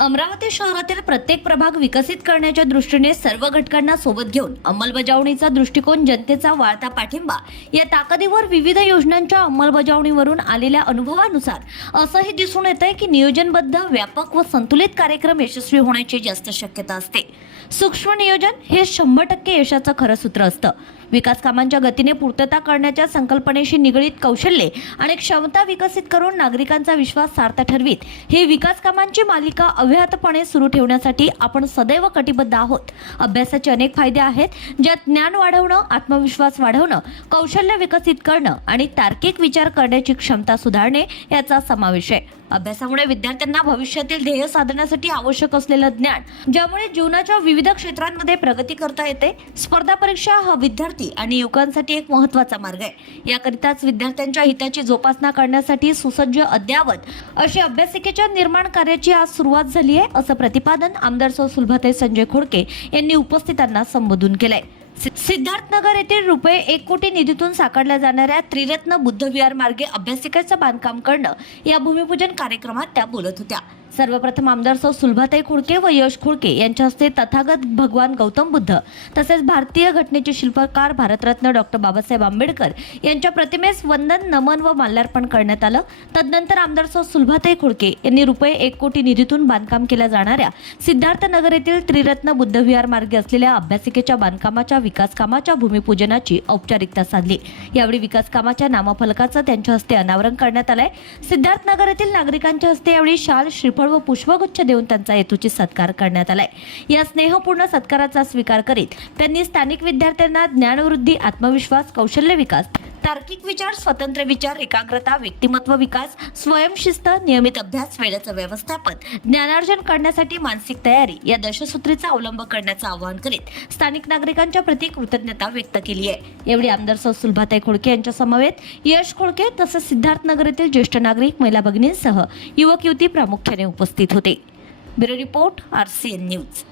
अमरावती शहरातील प्रत्येक प्रभाग विकसित करण्याच्या दृष्टीने सर्व घटकांना सोबत घेऊन अंमलबजावणीचा दृष्टिकोन जनतेचा वाढता पाठिंबा या ताकदीवर विविध योजनांच्या अंमलबजावणीवरून आलेल्या अनुभवानुसार असंही दिसून येत आहे की नियोजनबद्ध व्यापक व संतुलित कार्यक्रम यशस्वी होण्याची जास्त शक्यता असते. सूक्ष्म नियोजन हे शंभर टक्के यशाचं खरं सूत्र असतं. विकास कामांच्या गतीने पूर्तता करण्याच्या संकल्पनेशी निगडीत कौशल्ये आणि क्षमता विकसित करून नागरिकांचा विश्वास सार्थ ठरवीत ही विकास कामांची मालिका अव्याहतपणे सुरू ठेवण्यासाठी आपण सदैव कटिबद्ध आहोत. अभ्यासाचे अनेक फायदे आहेत ज्यात ज्ञान वाढवणं आत्मविश्वास वाढवणं कौशल्य विकसित करणं आणि तार्किक विचार करण्याची क्षमता सुधारणे याचा समावेश आहे. अभ्यासामुळे विद्यार्थ्यांना भविष्यातील ध्येय साधण्यासाठी आवश्यक असलेलं ज्ञान ज्यामुळे जीवनाच्या विविध क्षेत्रांमध्ये प्रगती करता येते स्पर्धा परीक्षा हा विद्यार्थी आणि युवकांसाठी एक महत्त्वाचा मार्ग आहे. याकरिताच विद्यार्थ्यांच्या हिताची जोपासना करण्यासाठी सुसज्ज अद्यावत अशी अभ्यासिकेच्या निर्माण कार्याची आज सुरुवात झाली आहे असं प्रतिपादन आमदार सौ सुलभाताई संजय खोडके यांनी उपस्थितांना संबोधून केलंय. सिद्धार्थनगर येथील रुपये एक कोटी निधीतून साकारल्या जाणाऱ्या त्रिरत्न बुद्धविहार मार्गे अभ्यासिकेचं बांधकाम करणं या भूमिपूजन कार्यक्रमात त्या बोलत होत्या. सर्वप्रथम आमदार सौ सुलभाताई खुडके व यश खुडके यांच्या हस्ते तथागत भगवान गौतम बुद्ध तसेच भारतीय घटनेचे शिल्पकार भारतरत्न डॉक्टर बाबासाहेब आंबेडकर यांच्या प्रतिमेस वंदन नमन व माल्यार्पण करण्यात आलं. तदनंतर आमदार सौ सुलभाताई खुडके यांनी रुपये एक कोटी निधीतून बांधकाम केल्या जाणाऱ्या सिद्धार्थनगर येथील त्रिरत्न बुद्धविहार मार्गे असलेल्या अभ्यासिकेच्या बांधकामाच्या विकास कामाच्या भूमिपूजनाची औपचारिकता साधली. यावेळी विकास कामाच्या नामफलकाचं त्यांच्या हस्ते अनावरण करण्यात आलंय. सिद्धार्थनगर येथील नागरिकांच्या हस्ते यावेळी शाल श्री श्रीफळ व पुष्पगुच्छ देऊन त्यांचा हेतूची सत्कार करण्यात आलाय. या स्नेहपूर्ण सत्काराचा स्वीकार करीत त्यांनी स्थानिक विद्यार्थ्यांना ज्ञानवृद्धी आत्मविश्वास कौशल्य विकास तार्किक विचार स्वतंत्र विचार एकाग्रता व्यक्तिमत्व विकास स्वयंशिस्त नियमित अभ्यास वेळेचं व्यवस्थापन ज्ञानार्जन करण्यासाठी मानसिक तयारी या दशसूत्रीचा अवलंब करण्याचं आवाहन करीत स्थानिक नागरिकांच्या प्रती कृतज्ञता व्यक्त केली आहे. यावेळी आमदार सौ सुलभाताई खोडके यांच्या समवेत यश खोडके तसंच सिद्धार्थनगर येथील ज्येष्ठ नागरिक महिला भगिनींसह युवक युवती प्रामुख्याने उपस्थित होते. Bureau report R C N news.